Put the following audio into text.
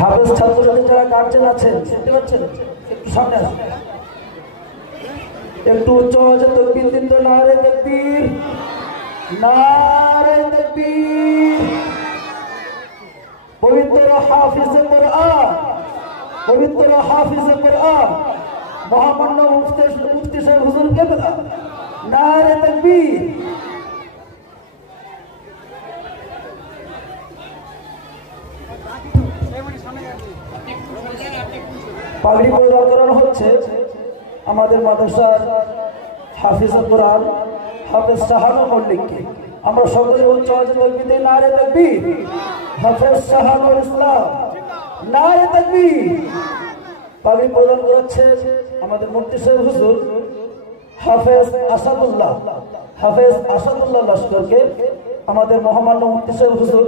হাফেজ ছাত্রদের যারা গার্জেন আছেন শুনতে পাচ্ছেন, একটু সামনে আসুন, একটু উচ্চ আওয়াজে তাকবীর দিন তো। নারে তাকবীর, নারে তাকবীর। পবিত্র হাফিজে কোরআন, পবিত্র হাফিজে কোরআন মহামান্য মুফতি সাহেব হুজুর কেবলা, নারে তাকবীর। পাগড়ি পরিধান করানো হচ্ছে আমাদের মাদ্রাসার হাফিজে কোরআন হাফেজ শাহানুর মল্লিককে। আমরা সকলে উচ্চ আওয়াজে তাকবীর দেই, নারে তাকবীর। হাফেজ শাহানুর ইসলাম, নারে তাকবীর। পাগড়ি পরিধান করাচ্ছে আমাদের মুফতি সাহেব হুজুর হাফেজ আসাদুল্লাহ, হাফেজ আসাদুল্লাহ লস্করকে। আমাদের মহামান্য মুফতি সাহেব হুজুর